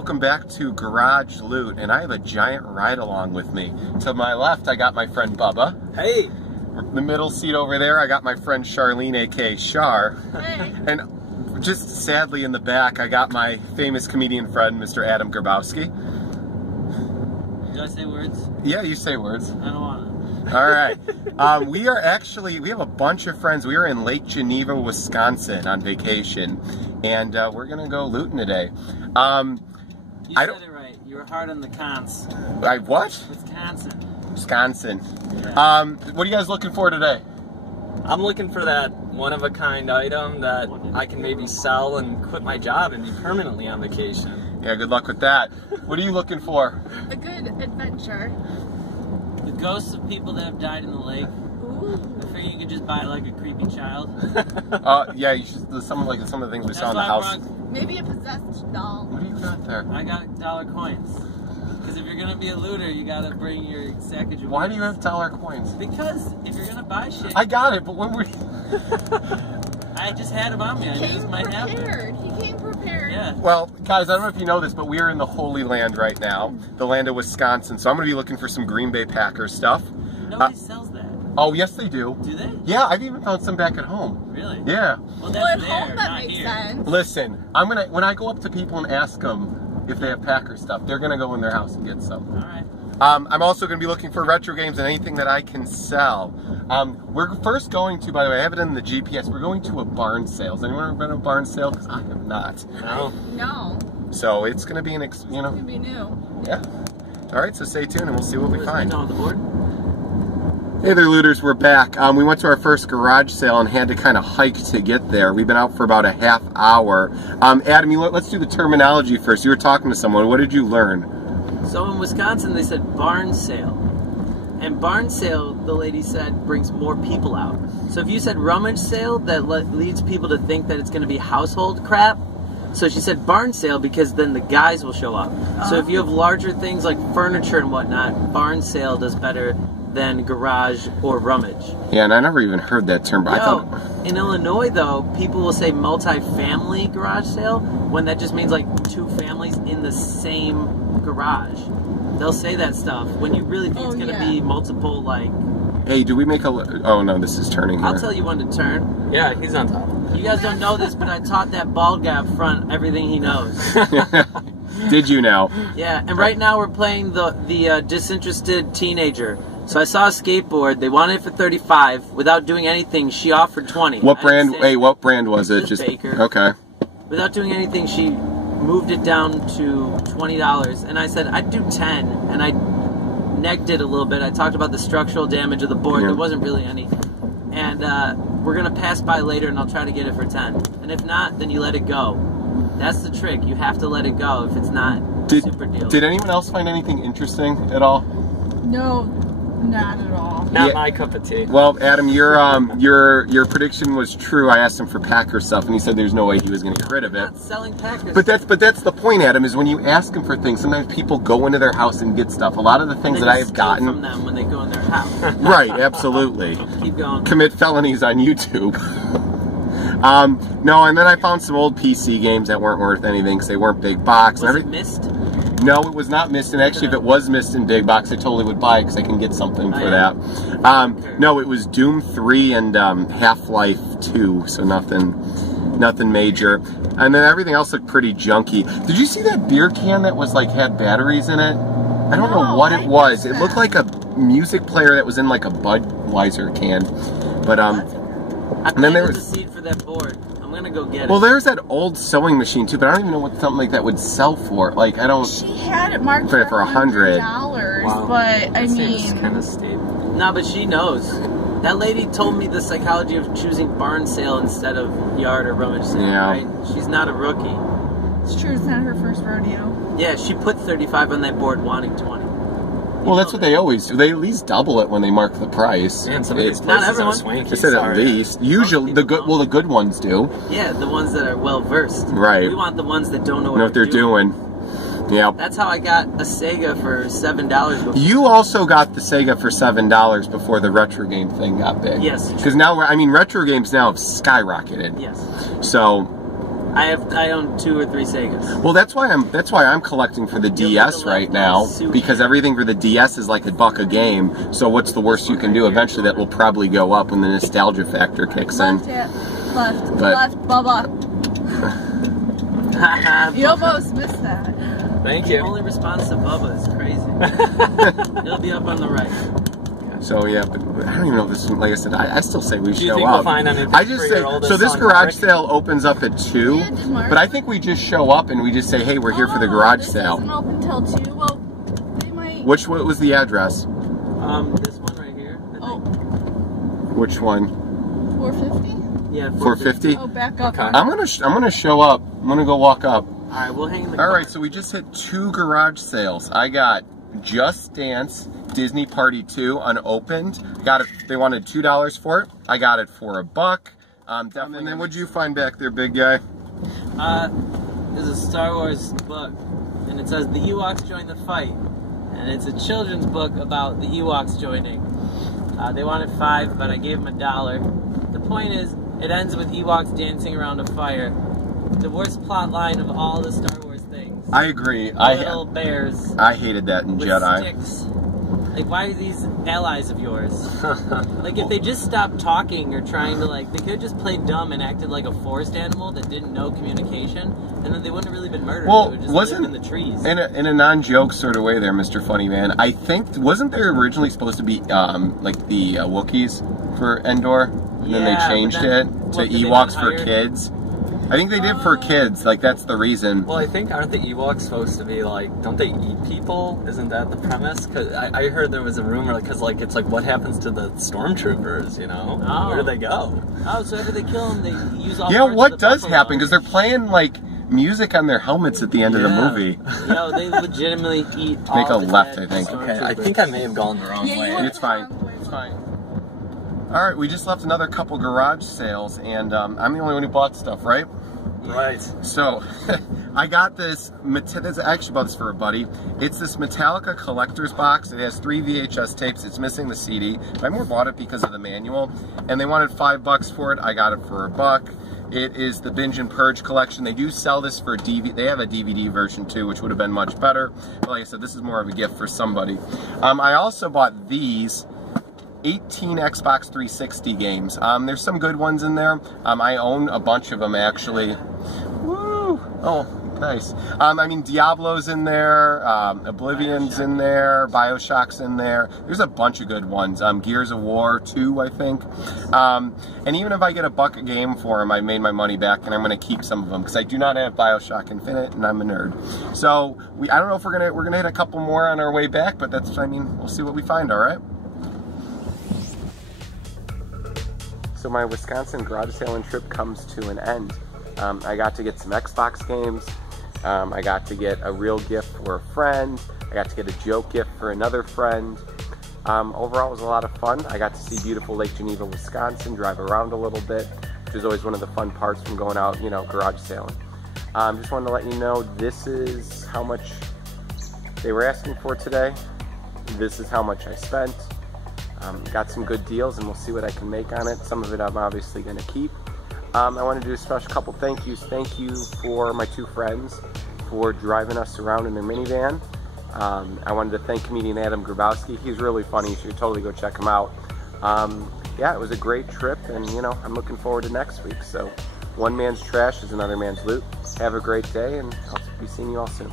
welcome back to Garage Loot, and I have a giant ride-along with me. To my left, I got my friend Bubba. Hey! The middle seat over there, I got my friend Charlene, aka Char. Hey! And just sadly in the back, I got my famous comedian friend, Mr. Adam Grabowski. Do I say words? Yeah, you say words. I don't want to. All right. We have a bunch of friends. We are in Lake Geneva, Wisconsin on vacation, and we're going to go looting today. You said it right. You were hard on the cons. What? Wisconsin. Yeah. What are you guys looking for today? I'm looking for that one-of-a-kind item that I can maybe sell and quit my job and be permanently on vacation. Yeah, good luck with that. What are you looking for? A good adventure. The ghosts of people that have died in the lake. Ooh. I figure you could just buy like a creepy child. Yeah, you should, some of the things we saw in the house. Maybe a possessed doll. What do you got there? I got dollar coins. Because if you're gonna be a looter, you gotta bring your sackage of Why do you have dollar coins? Because if you're gonna buy shit, I got it, but when were I just had them on me. I knew this might happen. He came prepared. Yeah. Well, guys, I don't know if you know this, but we are in the Holy Land right now, the land of Wisconsin. So I'm going to be looking for some Green Bay Packers stuff. Nobody sells that. Oh, yes, they do. Do they? Yeah, I've even found some back at home. Really? Yeah. Well, Well, at that's home there, that not makes here. sense. Listen, when I go up to people and ask them if they have Packer stuff, they're going to go in their house and get some. All right. I'm also going to be looking for retro games and anything that I can sell. We're first going to, by the way, I have it in the GPS, we're going to a barn sale. Has anyone ever been to a barn sale? Because I have not. No. No. So it's going to be It's gonna be new. Yeah. All right, so stay tuned and we'll see what we find. On the board. Hey there, looters, we're back. We went to our first garage sale and had to kind of hike to get there. We've been out for about a half hour. Adam, let's do the terminology first. You were talking to someone. What did you learn? So in Wisconsin, they said barn sale. And barn sale, the lady said, brings more people out. So if you said rummage sale, that leads people to think that it's going to be household crap. So she said barn sale because then the guys will show up. So if you have larger things like furniture and whatnot, barn sale does better than garage or rummage. Yeah, and I never even heard that term, but I thought... In Illinois, though, people will say multi-family garage sale when that just means like two families in the same garage. They'll say that stuff when you really think it's going to be multiple, like... Hey, do we make a... Oh, no, this is turning here. I'll tell you when to turn. Yeah, he's on top. You guys don't know this, but I taught that bald guy up front everything he knows. Did you now? Yeah, and right now we're playing the disinterested teenager. So I saw a skateboard. They wanted it for $35. Without doing anything, she offered $20. What brand? Hey, what brand was it? Just Baker. Okay. Without doing anything, she moved it down to $20, and I said I'd do $10, and I negged it a little bit. I talked about the structural damage of the board. There wasn't really any, and we're gonna pass by later, and I'll try to get it for $10. And if not, then you let it go. That's the trick. You have to let it go if it's not a super deal. Did anyone else find anything interesting at all? No, not at all. Not my cup of tea. Well, Adam, your prediction was true. I asked him for Packer stuff, and he said there's no way he was going to get rid of it. Not selling Packers. But that's the point, Adam. Is when you ask him for things, sometimes people go into their house and get stuff. A lot of the things that I have gotten from them when they go in their house. Right, absolutely. Keep going. Commit felonies on YouTube. No, and then I found some old PC games that weren't worth anything because they weren't big box. Was it missed? No, it was not missed, and actually if it was missed in big box, I totally would buy it because I can get something for that. No, it was Doom 3 and Half-Life 2, so nothing major. And then everything else looked pretty junky. Did you see that beer can that was like had batteries in it? I don't know what it was. It looked like a music player that was in like a Budweiser can. But and then there was a seed for that board. I'm gonna go get it. Well, there's that old sewing machine too, but I don't even know what something like that would sell for. Like, I don't. She had it marked for $100. Wow. But I mean, Seems kind of steep. No, but she knows. That lady told me the psychology of choosing barn sale instead of yard or rummage sale. Yeah. Right? She's not a rookie. it's true. It's not her first rodeo. Yeah, she put 35 on that board, wanting 20. Well, that's what they always do. They at least double it when they mark the price. And some of these Not places everyone. are swanky. They said at least. Usually, the good ones do. Yeah, the ones that are well versed. Right. We want the ones that don't know What they're doing. Yeah. That's how I got a Sega for $7 before. You also got the Sega for $7 before the retro game thing got big. Yes. Because now, I mean, retro games now have skyrocketed. Yes. So, I own 2 or 3 Segas. Well, that's why I'm collecting for the DS right now, because everything for the DS is like $1 a game. So what's the worst you can do? Eventually, that will probably go up when the nostalgia factor kicks in. Left, Bubba. You almost missed that. Thank The you. only response to Bubba is crazy. It'll be up on the right. So yeah, but I don't even know if this is, like I said, I still say we Do you show think up. we'll find anything I just for say, your oldest so this son, garage Rick? sale opens up at 2, Yeah, did Mark- but I think we just show up and we just say, hey, we're here for the garage sale. This doesn't open till 2. Well, we might. What was the address? This one right here. I Oh, think. Which one? 450? Yeah, 450? Oh, back up. Okay. I'm gonna show up. I'm gonna go walk up. All right, we'll hang in the All car. right, so we just hit 2 garage sales. I got Just Dance Disney Party 2 unopened. Got it. They wanted $2 for it. I got it for $1. And then what'd you find back there, big guy? There's a Star Wars book, and it says the Ewoks join the fight, and it's a children's book about the Ewoks joining. They wanted $5, but I gave them $1. The point is, it ends with Ewoks dancing around a fire. The worst plot line of all the Star Wars things. I agree. Little bears I hated that in with Jedi. sticks. Like, why are these allies of yours? Like, if they just stopped talking or trying to, like, they could have just played dumb and acted like a forest animal that didn't know communication, and then they wouldn't have really been murdered. Well, they would just wasn't live in the trees. in a non-joke sort of way there, Mr. Funny Man. I think wasn't there originally supposed to be like the Wookiees for Endor, and then they Yeah, but changed then it to what, did they Ewoks not for hire- kids. I think they did for kids. Like that's the reason. Well, I think, aren't the Ewoks supposed to be like, don't they eat people? Isn't that the premise? Because I heard there was a rumor, because like it's like what happens to the stormtroopers, you know? Oh. Where do they go? Oh, so after they kill them, they use all Yeah, parts what of the does buffalo. happen? Because they're playing like music on their helmets at the end of the Yeah. movie. No, they legitimately eat all Make a the left, dead I think. Okay, I stormtroopers. think I may have gone the wrong Yeah, you way. went It's fine. It's fine. All right, we just left another couple garage sales, and I'm the only one who bought stuff, right? Right. So, I got this, I actually bought this for a buddy. It's this Metallica collector's box. It has 3 VHS tapes. It's missing the CD. But I more bought it because of the manual. And they wanted $5 for it. I got it for $1. It is the Binge and Purge collection. They do sell this for DVD. They have a DVD version too, which would have been much better. But like I said, this is more of a gift for somebody. I also bought these 18 Xbox 360 games. There's some good ones in there. I own a bunch of them actually. Woo! Oh, nice. I mean, Diablo's in there, Oblivion's in there, Bioshock's in there. There's a bunch of good ones. Gears of War 2, I think. And even if I get $1 a game for them, I made my money back, and I'm going to keep some of them because I do not have Bioshock Infinite, and I'm a nerd. So I don't know if we're gonna hit a couple more on our way back, but that's, I mean, we'll see what we find. All right. So my Wisconsin garage sailing trip comes to an end. I got to get some Xbox games. I got to get a real gift for a friend. I got to get a joke gift for another friend. Overall, it was a lot of fun. I got to see beautiful Lake Geneva, Wisconsin, drive around a little bit, which is always one of the fun parts from going out, you know, garage sailing. Just wanted to let you know this is how much they were asking for today. This is how much I spent. Got some good deals, and we'll see what I can make on it. Some of it I'm obviously going to keep. I want to do a special couple thank yous. Thank you for my 2 friends for driving us around in their minivan. I wanted to thank comedian Adam Grabowski. He's really funny. You should totally go check him out. Yeah, it was a great trip, and you know, I'm looking forward to next week. So, one man's trash is another man's loot. Have a great day, and I'll be seeing you all soon.